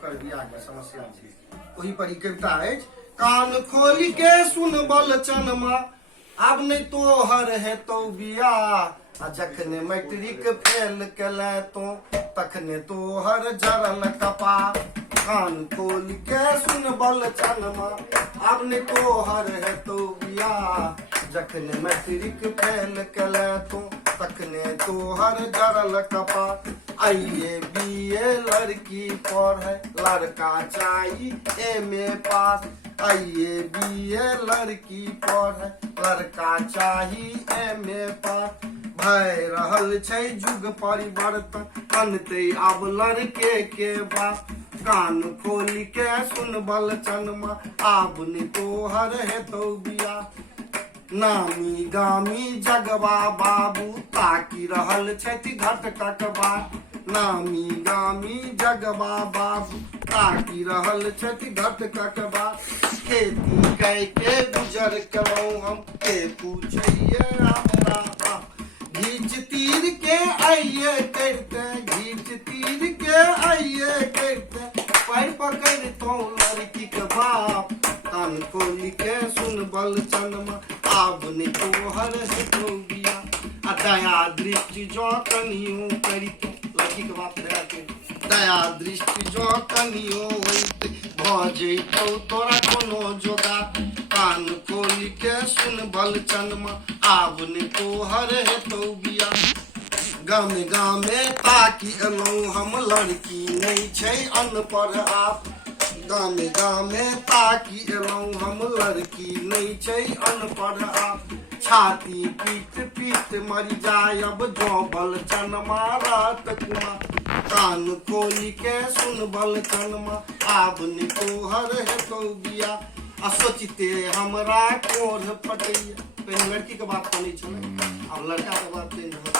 ओकर बियाह के समस्या छै। ओही पर ई कविता अछि। कान खोली के सुन बलचनमा, आब नहीं तोहर हेतौ बियाह, आ जखने मैट्रिक फेल केले तो तखने तोहर जरल कपार। कान खोल के सुन बलचनमा, आब नहीं तोहर हेतौ बियाह, जखने मैट्रिक फेल केले तो तखने तोहर जरल कपार। आईए बीए लड़की पढ़े, लड़का चाहिए एमए पास। आईए बीए लड़की पढ़े, लड़का चाहिए एमए पास। भय रहल छै युग परिवर्तन, बनते आब लड़के के बात। कान खोली के सुन बलचनमा, आब नहीं तोहर हेतौ बियाह। नामी गामी जगवा बाबू ताकि रहल छथि घटकक बात। नामी गामी जगवा बाबू ताकि रहल छथि घटकक बात। खेती कई के गुजर केलहुँ हम, के पूछैये हमरा बाप। घीच तीर के आइये करते, घीच तीर के आइये करते, पैर पकड़तौ लड़की के बाप। कान खोली के सुन बलचनमा, आब नहीं तोहर हेतौ बियाह। आ दया दृष्टि जो कनियो करितो, लड़की के बाप दया के दया दृष्टि जो कनियो होइते, भ जइतौ तोरा कोनो जोगा। कान खोली के सुन बलचनमा, आब नहीं तोहर हेतौ बियाह। गामे गामे ताकि एलहुँ हम, लड़की नहीं छै अनपढ़ आप। गामे गामे ताकि एलहुँ हम, लड़की नहीं छै अनपढ़ आप। छाती पीट पीट मरी जायब जो बलचनमा रात कुमार। कान खोली के सुन बलचनमा, आब नहीं तोहर हेतौ बियाह। आ सोचते हमरा कोढ़ फटैया, पहले लड़की के बात सुनै छलै, आब लड़का के बात चलि रहल।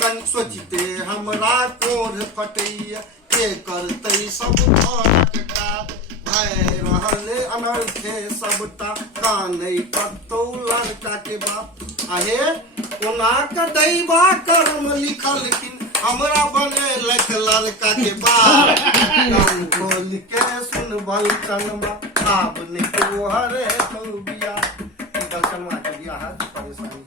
कनि सोचते हमरा कोढ़ फटैया, के करतै सब घरक काज। भय रहल अनर्थे सबटा, कानै पड़तौ लड़का के बाप। आहे कोना के दैवा कर्म लिखलखिन, हमरा बनेलक लड़का के बाप। कान खोल के सुन बलचनमा, आब नहीं तोहर हेतौ बियाह। बलचनमा के बियाह परेशानी।